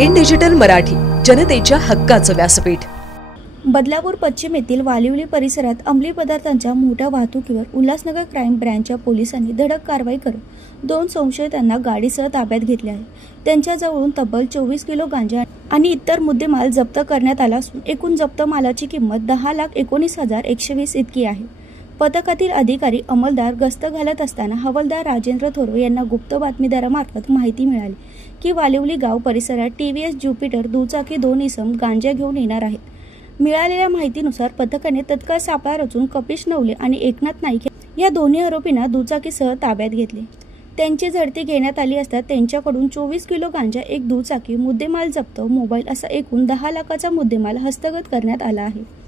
In digital Marathi, जनतेच्या हक्काचं व्यासपीठ। बदलापूर पश्चिम येथील वालिवली परिसरात अंमली पदार्थांच्या मोठ्या वाहतुकीवर उल्हासनगर क्राईम ब्रँचच्या पोलिसांनी धडक कारवाई करत 2 संशयितांना गाडीसह ताब्यात घेतले आहे। त्यांच्याजवळून तब्बल 24 किलो गांजा आणि इतर मुद्देमाल जप्त करण्यात आला असून एकूण जप्त मालाची किंमत 10,19,120 इतकी आहे। पथकातील अधिकारी अंमलदार गस्त घालत असताना हवालदार राजेंद्र थोरवे यांना गुप्त बातमीदारामार्फत माहिती मिळाली की वालिवली गाव परिसरात TVS ज्युपिटर दुचाकी 2 इसम गांजा घेऊन येणार आहेत। मिळालेल्या माहितीनुसार पथकाने तत्काळ सापळा रचून कपिश नवले आणि एकनाथ नाईक या दोन्ही आरोपींना दुचाकीसह ताब्यात घेतले। त्यांची झडती घेण्यात आली असता त्यांच्याकडून 24 किलो गांजा, एक दुचाकी, मुद्देमाल जप्त, मोबाईल असा एकूण 10 लाखाचा मुद्देमाल हस्तगत करण्यात आला आहे।